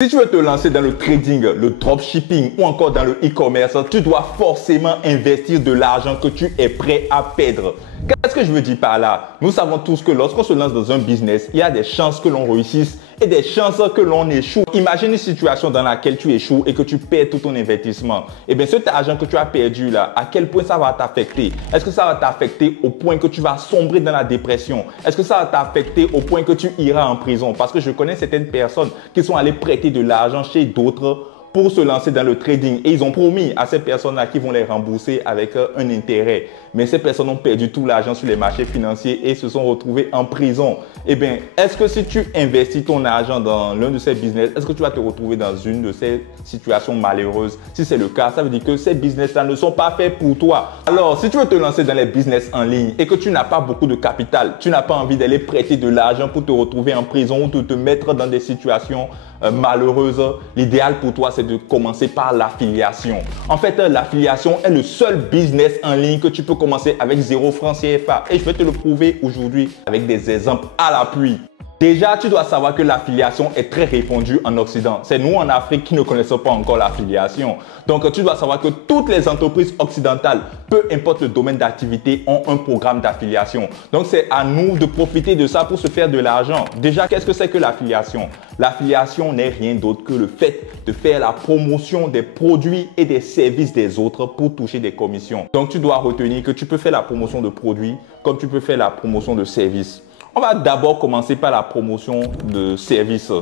Si tu veux te lancer dans le trading, le dropshipping ou encore dans le e-commerce, tu dois forcément investir de l'argent que tu es prêt à perdre. Qu'est-ce que je veux dire par là? Nous savons tous que lorsqu'on se lance dans un business, il y a des chances que l'on réussisse et des chances que l'on échoue. Imagine une situation dans laquelle tu échoues et que tu perds tout ton investissement. Eh bien, cet argent que tu as perdu là, à quel point ça va t'affecter? Est-ce que ça va t'affecter au point que tu vas sombrer dans la dépression? Est-ce que ça va t'affecter au point que tu iras en prison? Parce que je connais certaines personnes qui sont allées prêter de l'argent chez d'autres pour se lancer dans le trading. Et ils ont promis à ces personnes-là qu'ils vont les rembourser avec un intérêt. Mais ces personnes ont perdu tout l'argent sur les marchés financiers et se sont retrouvées en prison. Eh bien, est-ce que si tu investis ton argent dans l'un de ces business, est-ce que tu vas te retrouver dans une de ces situations malheureuses? Si c'est le cas, ça veut dire que ces business-là ne sont pas faits pour toi. Alors, si tu veux te lancer dans les business en ligne et que tu n'as pas beaucoup de capital, tu n'as pas envie d'aller prêter de l'argent pour te retrouver en prison ou de te mettre dans des situations malheureuses, l'idéal pour toi, c'est de commencer par l'affiliation. En fait, l'affiliation est le seul business en ligne que tu peux commencer avec 0 francs CFA. Et je vais te le prouver aujourd'hui avec des exemples à l'appui. Déjà, tu dois savoir que l'affiliation est très répandue en Occident. C'est nous en Afrique qui ne connaissons pas encore l'affiliation. Donc, tu dois savoir que toutes les entreprises occidentales, peu importe le domaine d'activité, ont un programme d'affiliation. Donc, c'est à nous de profiter de ça pour se faire de l'argent. Déjà, qu'est-ce que c'est que l'affiliation? L'affiliation n'est rien d'autre que le fait de faire la promotion des produits et des services des autres pour toucher des commissions. Donc, tu dois retenir que tu peux faire la promotion de produits comme tu peux faire la promotion de services. On va d'abord commencer par la promotion de services.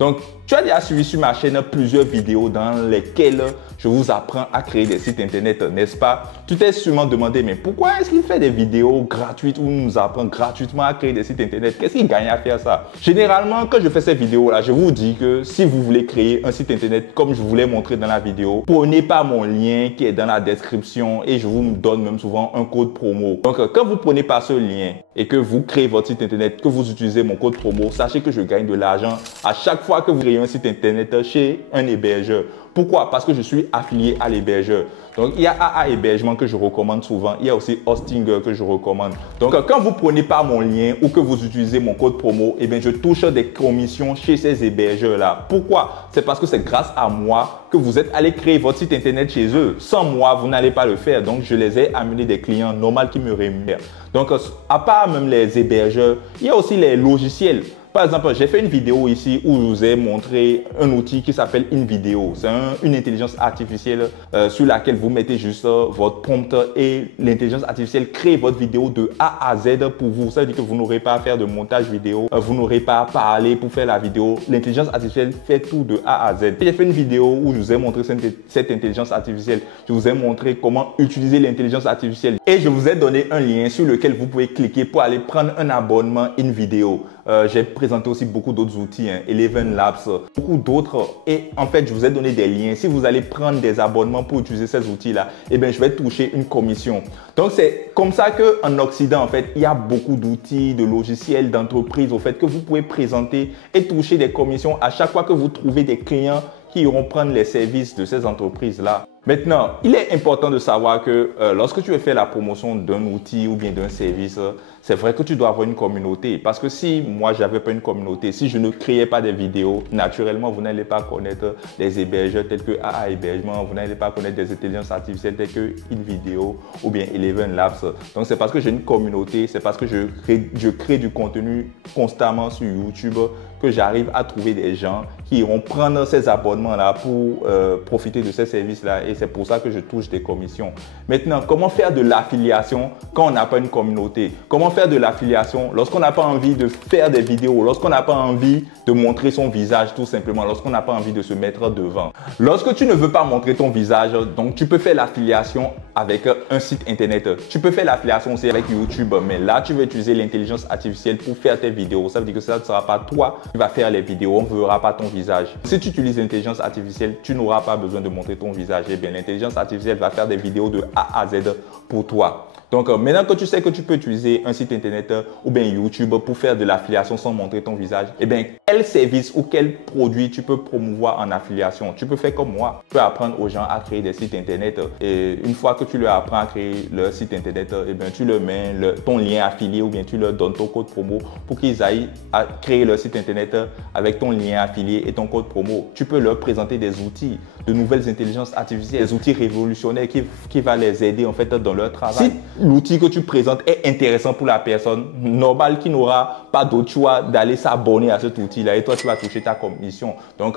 Donc, tu as déjà suivi sur ma chaîne plusieurs vidéos dans lesquelles je vous apprends à créer des sites internet, n'est-ce pas? Tu t'es sûrement demandé, mais pourquoi est-ce qu'il fait des vidéos gratuites où il nous apprend gratuitement à créer des sites internet? Qu'est-ce qu'il gagne à faire ça? Généralement, quand je fais ces vidéos-là, je vous dis que si vous voulez créer un site internet comme je vous l'ai montré dans la vidéo, prenez pas mon lien qui est dans la description et je vous donne même souvent un code promo. Donc, quand vous prenez pas ce lien et que vous créez votre site internet, que vous utilisez mon code promo, sachez que je gagne de l'argent à chaque fois que vous créez un site internet chez un hébergeur. Pourquoi? Parce que je suis affilié à l'hébergeur. Donc, il y a AA Hébergement que je recommande souvent. Il y a aussi Hostinger que je recommande. Donc, quand vous prenez pas mon lien ou que vous utilisez mon code promo, eh bien, je touche des commissions chez ces hébergeurs-là. Pourquoi? C'est parce que c'est grâce à moi que vous êtes allé créer votre site internet chez eux. Sans moi, vous n'allez pas le faire. Donc, je les ai amenés des clients normaux qui me rémunèrent. Donc, à part même les hébergeurs, il y a aussi les logiciels. Par exemple, j'ai fait une vidéo ici où je vous ai montré un outil qui s'appelle InVideo. C'est une intelligence artificielle sur laquelle vous mettez juste votre prompt et l'intelligence artificielle crée votre vidéo de A à Z pour vous. Ça veut dire que vous n'aurez pas à faire de montage vidéo, vous n'aurez pas à parler pour faire la vidéo. L'intelligence artificielle fait tout de A à Z. J'ai fait une vidéo où je vous ai montré cette intelligence artificielle. Je vous ai montré comment utiliser l'intelligence artificielle et je vous ai donné un lien sur lequel vous pouvez cliquer pour aller prendre un abonnement InVideo. J'ai présenté aussi beaucoup d'autres outils, Eleven Labs, beaucoup d'autres. Et en fait, je vous ai donné des liens. Si vous allez prendre des abonnements pour utiliser ces outils-là, eh bien, je vais toucher une commission. Donc, c'est comme ça qu'en Occident, en fait, il y a beaucoup d'outils, de logiciels, d'entreprises, au fait, que vous pouvez présenter et toucher des commissions à chaque fois que vous trouvez des clients qui iront prendre les services de ces entreprises-là. Maintenant, il est important de savoir que lorsque tu veux faire la promotion d'un outil ou bien d'un service, c'est vrai que tu dois avoir une communauté. Parce que si moi, je n'avais pas une communauté, si je ne créais pas des vidéos, naturellement, vous n'allez pas connaître des hébergeurs tels que AA Hébergement, vous n'allez pas connaître des intelligences artificielles telles que InVideo ou bien Eleven Labs. Donc, c'est parce que j'ai une communauté, c'est parce que je crée du contenu constamment sur YouTube que j'arrive à trouver des gens qui iront prendre ces abonnements-là pour profiter de ces services-là. Et c'est pour ça que je touche des commissions. Maintenant, comment faire de l'affiliation quand on n'a pas une communauté? Comment faire de l'affiliation lorsqu'on n'a pas envie de faire des vidéos, lorsqu'on n'a pas envie de montrer son visage tout simplement, lorsqu'on n'a pas envie de se mettre devant? Lorsque tu ne veux pas montrer ton visage, donc tu peux faire l'affiliation avec un site internet. Tu peux faire l'affiliation aussi avec YouTube, mais là, tu vas utiliser l'intelligence artificielle pour faire tes vidéos. Ça veut dire que ça ne sera pas toi qui va faire les vidéos, on ne verra pas ton visage. Si tu utilises l'intelligence artificielle, tu n'auras pas besoin de montrer ton visage. Eh bien, l'intelligence artificielle va faire des vidéos de A à Z pour toi. Donc, maintenant que tu sais que tu peux utiliser un site internet ou bien YouTube pour faire de l'affiliation sans montrer ton visage, eh bien, quel service ou quel produit tu peux promouvoir en affiliation? Tu peux faire comme moi. Tu peux apprendre aux gens à créer des sites internet et une fois que tu leur apprends à créer leur site internet, eh bien, tu leur mets ton lien affilié ou bien tu leur donnes ton code promo pour qu'ils aillent à créer leur site internet avec ton lien affilié et ton code promo. Tu peux leur présenter des outils, de nouvelles intelligences artificielles, des outils révolutionnaires qui vont les aider en fait dans leur travail. Si l'outil que tu présentes est intéressant pour la personne, normal qu'il n'aura pas d'autre choix d'aller s'abonner à cet outil-là et toi tu vas toucher ta commission. Donc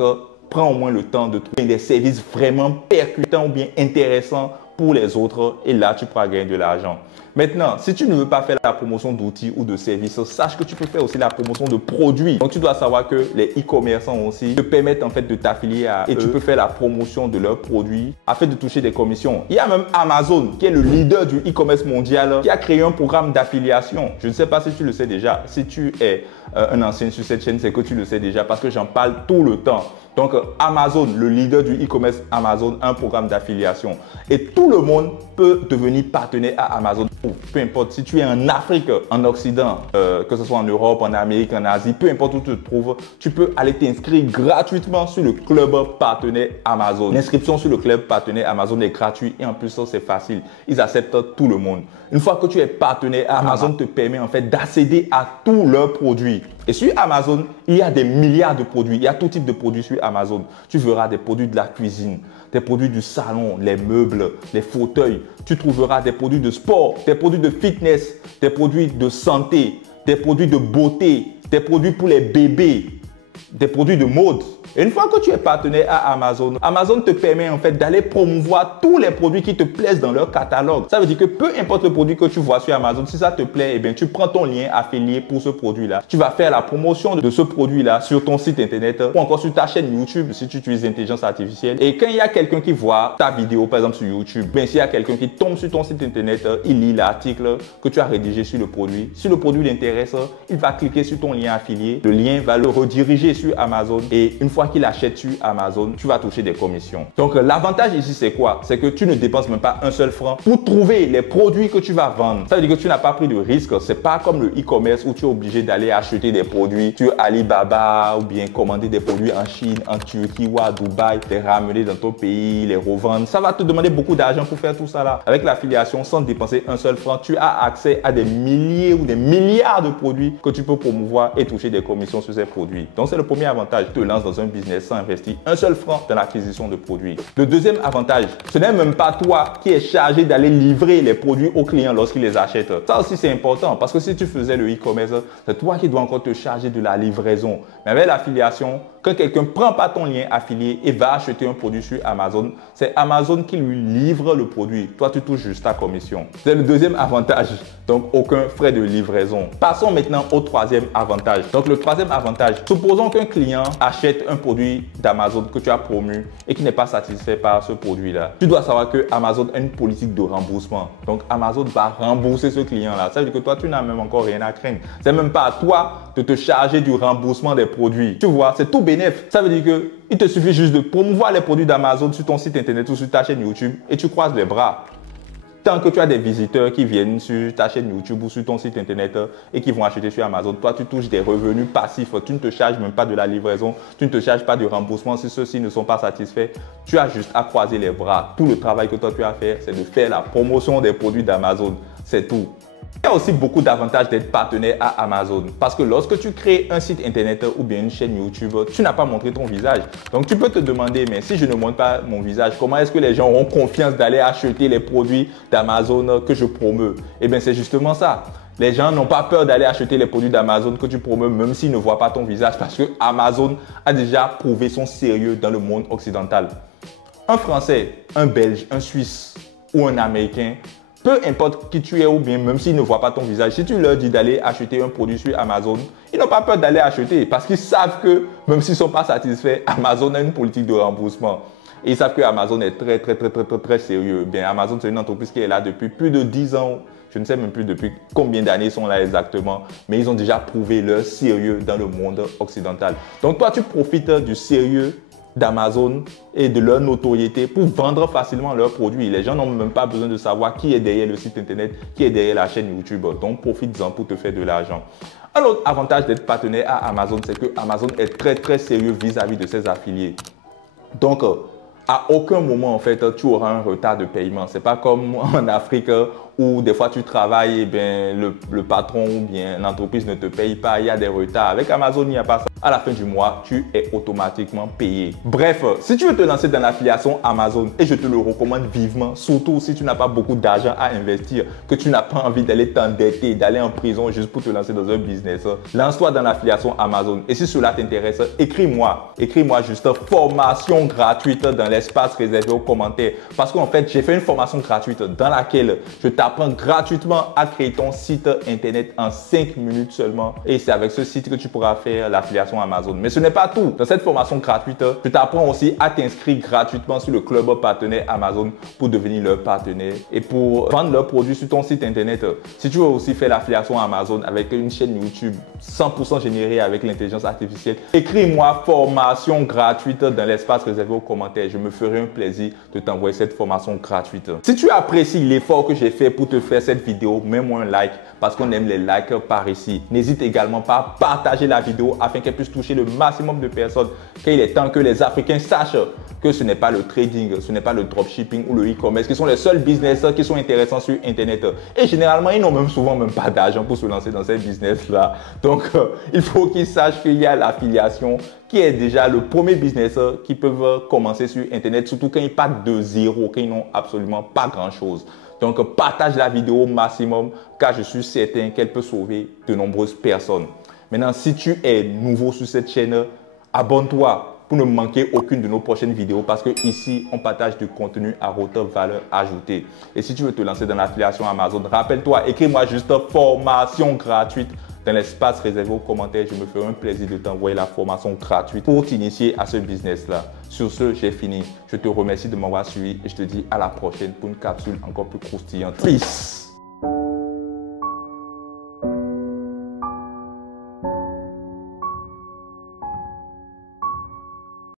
prends au moins le temps de trouver des services vraiment percutants ou bien intéressants pour les autres et là tu pourras gagner de l'argent. Maintenant, si tu ne veux pas faire la promotion d'outils ou de services, sache que tu peux faire aussi la promotion de produits. Donc, tu dois savoir que les e-commerçants aussi te permettent en fait de t'affilier à eux et tu peux faire la promotion de leurs produits afin de toucher des commissions. Il y a même Amazon qui est le leader du e-commerce mondial qui a créé un programme d'affiliation. Je ne sais pas si tu le sais déjà. Si tu es un ancien sur cette chaîne, c'est que tu le sais déjà parce que j'en parle tout le temps. Donc, Amazon, le leader du e-commerce Amazon, a un programme d'affiliation. Et tout le monde peut devenir partenaire à Amazon. Peu importe, si tu es en Afrique, en Occident, que ce soit en Europe, en Amérique, en Asie, peu importe où tu te trouves, tu peux aller t'inscrire gratuitement sur le club partenaire Amazon. L'inscription sur le club partenaire Amazon est gratuite et en plus, c'est facile. Ils acceptent tout le monde. Une fois que tu es partenaire, Amazon te permet en fait d'accéder à tous leurs produits. Et sur Amazon, il y a des milliards de produits. Il y a tout type de produits sur Amazon. Tu verras des produits de la cuisine, des produits du salon, les meubles, les fauteuils. Tu trouveras des produits de sport, des produits de fitness, des produits de santé, des produits de beauté, des produits pour les bébés, des produits de mode. Et une fois que tu es partenaire à Amazon, Amazon te permet en fait d'aller promouvoir tous les produits qui te plaisent dans leur catalogue. Ça veut dire que peu importe le produit que tu vois sur Amazon, si ça te plaît, eh bien, tu prends ton lien affilié pour ce produit-là. Tu vas faire la promotion de ce produit-là sur ton site internet ou encore sur ta chaîne YouTube si tu utilises l'intelligence artificielle. Et quand il y a quelqu'un qui voit ta vidéo, par exemple sur YouTube, bien, s'il y a quelqu'un qui tombe sur ton site internet, il lit l'article que tu as rédigé sur le produit. Si le produit l'intéresse, il va cliquer sur ton lien affilié. Le lien va le rediriger sur Amazon et une fois qu'il achète sur Amazon, tu vas toucher des commissions. Donc, l'avantage ici, c'est quoi? C'est que tu ne dépenses même pas un seul franc pour trouver les produits que tu vas vendre. Ça veut dire que tu n'as pas pris de risque. C'est pas comme le e-commerce où tu es obligé d'aller acheter des produits sur Alibaba ou bien commander des produits en Chine, en Turquie ou à Dubaï, les ramener dans ton pays, les revendre. Ça va te demander beaucoup d'argent pour faire tout ça là. Avec l'affiliation, sans dépenser un seul franc, tu as accès à des milliers ou des milliards de produits que tu peux promouvoir et toucher des commissions sur ces produits. Donc, c'est le premier avantage. Tu te lances dans un business sans investir un seul franc dans l'acquisition de produits. Le deuxième avantage, ce n'est même pas toi qui es chargé d'aller livrer les produits aux clients lorsqu'ils les achètent. Ça aussi, c'est important parce que si tu faisais le e-commerce, c'est toi qui dois encore te charger de la livraison. Mais avec l'affiliation, quand quelqu'un ne prend pas ton lien affilié et va acheter un produit sur Amazon, c'est Amazon qui lui livre le produit. Toi, tu touches juste ta commission. C'est le deuxième avantage. Donc, aucun frais de livraison. Passons maintenant au troisième avantage. Donc, le troisième avantage, supposons qu'un client achète un produit d'Amazon que tu as promu et qui n'est pas satisfait par ce produit-là. Tu dois savoir que Amazon a une politique de remboursement. Donc, Amazon va rembourser ce client-là. Ça veut dire que toi, tu n'as même encore rien à craindre. C'est même pas à toi de te charger du remboursement des produits. Tu vois, c'est tout bénéfice. Ça veut dire que il te suffit juste de promouvoir les produits d'Amazon sur ton site internet ou sur ta chaîne YouTube et tu croises les bras. Tant que tu as des visiteurs qui viennent sur ta chaîne YouTube ou sur ton site internet et qui vont acheter sur Amazon, toi, tu touches des revenus passifs. Tu ne te charges même pas de la livraison. Tu ne te charges pas du remboursement si ceux-ci ne sont pas satisfaits. Tu as juste à croiser les bras. Tout le travail que toi, tu as à faire, c'est de faire la promotion des produits d'Amazon. C'est tout. Il y a aussi beaucoup d'avantages d'être partenaire à Amazon parce que lorsque tu crées un site internet ou bien une chaîne YouTube, tu n'as pas montré ton visage. Donc, tu peux te demander, mais si je ne montre pas mon visage, comment est-ce que les gens auront confiance d'aller acheter les produits d'Amazon que je promeus? Eh bien, c'est justement ça. Les gens n'ont pas peur d'aller acheter les produits d'Amazon que tu promeus même s'ils ne voient pas ton visage parce que Amazon a déjà prouvé son sérieux dans le monde occidental. Un Français, un Belge, un Suisse ou un Américain, peu importe qui tu es ou bien même s'ils ne voient pas ton visage, si tu leur dis d'aller acheter un produit sur Amazon, ils n'ont pas peur d'aller acheter parce qu'ils savent que même s'ils ne sont pas satisfaits, Amazon a une politique de remboursement. Et ils savent que Amazon est très sérieux. Bien, Amazon, c'est une entreprise qui est là depuis plus de 10 ans. Je ne sais même plus depuis combien d'années ils sont là exactement, mais ils ont déjà prouvé leur sérieux dans le monde occidental. Donc toi, tu profites du sérieux d'Amazon et de leur notoriété pour vendre facilement leurs produits. Les gens n'ont même pas besoin de savoir qui est derrière le site internet, qui est derrière la chaîne YouTube. Donc, profites-en pour te faire de l'argent. Un autre avantage d'être partenaire à Amazon, c'est que Amazon est très sérieux vis-à-vis de ses affiliés. Donc, à aucun moment, en fait, tu auras un retard de paiement. C'est pas comme en Afrique où des fois tu travailles et bien le patron ou bien l'entreprise ne te paye pas, il y a des retards. Avec Amazon, il n'y a pas ça. À la fin du mois, tu es automatiquement payé. Bref, si tu veux te lancer dans l'affiliation Amazon, et je te le recommande vivement, surtout si tu n'as pas beaucoup d'argent à investir, que tu n'as pas envie d'aller t'endetter, d'aller en prison juste pour te lancer dans un business, lance-toi dans l'affiliation Amazon. Et si cela t'intéresse, écris-moi juste formation gratuite dans l'espace réservé aux commentaires. Parce qu'en fait, j'ai fait une formation gratuite dans laquelle je t'apprends gratuitement à créer ton site internet en 5 minutes seulement. Et c'est avec ce site que tu pourras faire l'affiliation Amazon. Mais ce n'est pas tout. Dans cette formation gratuite, je t'apprends aussi à t'inscrire gratuitement sur le club partenaire Amazon pour devenir leur partenaire et pour vendre leurs produits sur ton site internet. Si tu veux aussi faire l'affiliation Amazon avec une chaîne YouTube 100% générée avec l'intelligence artificielle, écris-moi formation gratuite dans l'espace réservé aux commentaires. Je me ferai un plaisir de t'envoyer cette formation gratuite. Si tu apprécies l'effort que j'ai fait pour te faire cette vidéo, mets-moi un like parce qu'on aime les likes par ici. N'hésite également pas à partager la vidéo afin qu'elle puisse toucher le maximum de personnes, car il est temps que les Africains sachent que ce n'est pas le trading, ce n'est pas le dropshipping ou le e-commerce qui sont les seuls business qui sont intéressants sur Internet. Et généralement, ils n'ont même souvent pas d'argent pour se lancer dans ces business-là. Donc, il faut qu'ils sachent qu'il y a l'affiliation qui est déjà le premier business qu'ils peuvent commencer sur Internet, surtout quand ils partent de zéro, quand ils n'ont absolument pas grand-chose. Donc, partage la vidéo au maximum car je suis certain qu'elle peut sauver de nombreuses personnes. Maintenant, si tu es nouveau sur cette chaîne, abonne-toi pour ne manquer aucune de nos prochaines vidéos parce que ici, on partage du contenu à haute valeur ajoutée. Et si tu veux te lancer dans l'affiliation Amazon, rappelle-toi, écris-moi juste formation gratuite dans l'espace réservé aux commentaires. Je me ferai un plaisir de t'envoyer la formation gratuite pour t'initier à ce business-là. Sur ce, j'ai fini. Je te remercie de m'avoir suivi et je te dis à la prochaine pour une capsule encore plus croustillante. Peace!